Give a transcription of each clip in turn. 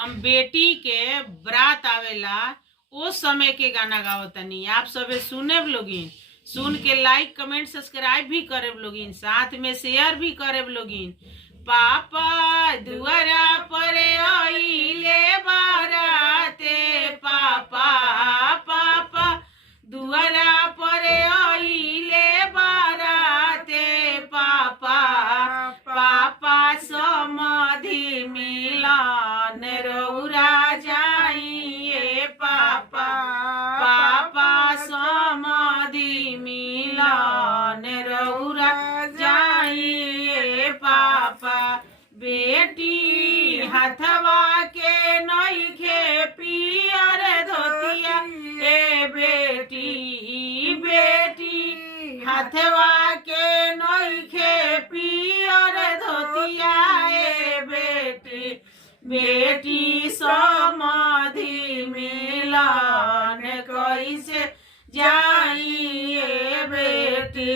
हम बेटी के बरात आवेला ओ समय के गाना गावतनी। आप सबे सुने लोगिन, सुन के लाइक कमेंट सब्सक्राइब भी करे लोगिन, साथ में शेयर भी करे लोगिन। पापा दुआरा पर आइले बाराते, पापा पापा दुआरा पर आइले बाराते, पापा पापा समाधि मिलन रौरा जाइए, पापा पापा समाधि मिलन रौरा जाइए, पापा बेटी हथवा के नइखे पियर धोतिया, ए बेटी बेटी हथवा के नइखे पियर धोतिया, ए बेटी बेटी समाधि मिलन कैसे जाइए, बेटी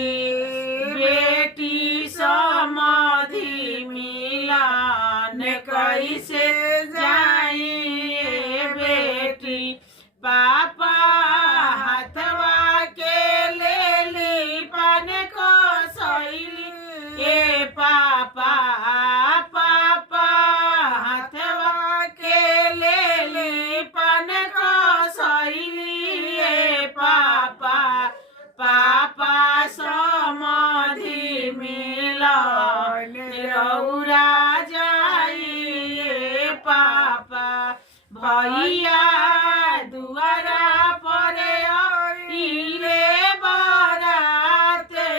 बेटी समाधि मिलन कैसे जाइए, बेटी पापा हथवा के ले ली पान को सैली, ए पापा पापा हथवा के ले ली पान को सैली, ए पापा पापा समाधि मिलन रौरा जाइए, पापा भैया दुआरा पर आइले बाराते,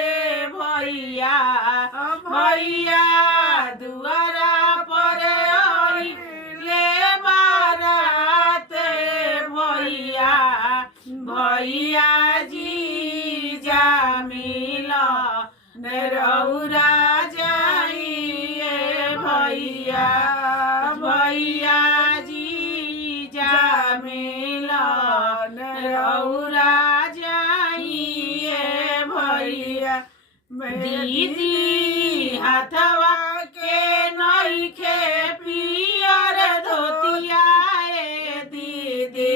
भैया भैया दुआरा पर आइले बाराते, भैया भैया जी जा मिलन रौरा जाइए, भैया भैया जी जा मिलन रौरा जाइए, भैया दीदी हथवा के नइखे पियर धोतिया, ए दीदी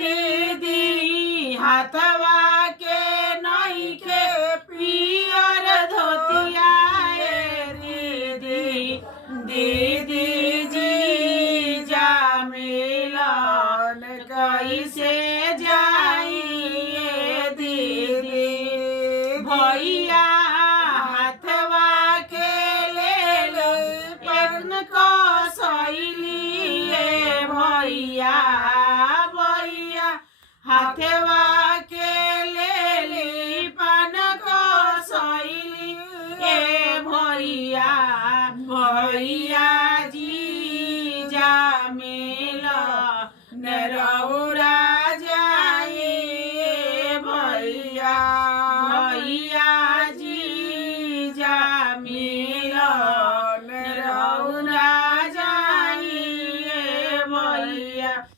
दीदी हथवा के नइखे पियर धोतिया, ए दीदी दीदी जी जा मिलन कैसे जाइए, दीदी भैया हथवा के ले ली पान को सैली, भैया भैया हथवा के ले ली पान को सैली, ए भैया भैया जी जा में